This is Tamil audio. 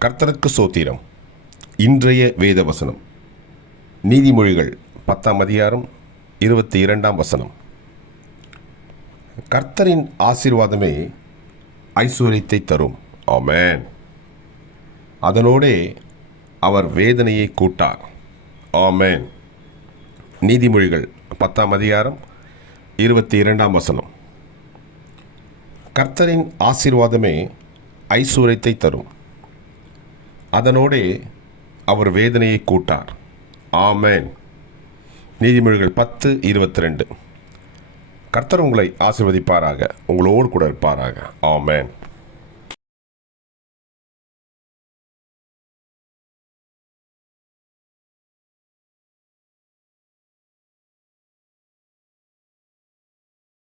கர்த்தருக்கு சோத்திரம். இன்றைய வேத வசனம் நீதிமொழிகள் பத்தாம் அதிகாரம் இருபத்தி இரண்டாம் வசனம். கர்த்தரின் ஆசீர்வாதமே ஐஸ்வர்யத்தை தரும். ஆமேன். அதனோடே அவர் வேதனையை கூட்டார். ஆமேன். நீதிமொழிகள் பத்தாம் அதிகாரம் இருபத்தி இரண்டாம் வசனம். கர்த்தரின் ஆசீர்வாதமே ஐஸ்வர்யத்தை தரும். அதனோடே அவர் வேதனையை கூட்டார். ஆமேன். நீதிமொழிகள் பத்து இருபத்தி ரெண்டு கர்த்தர் உங்களை ஆசிர்வதிப்பாராக. உங்களோடு கூட இருப்பாராக. ஆமேன்.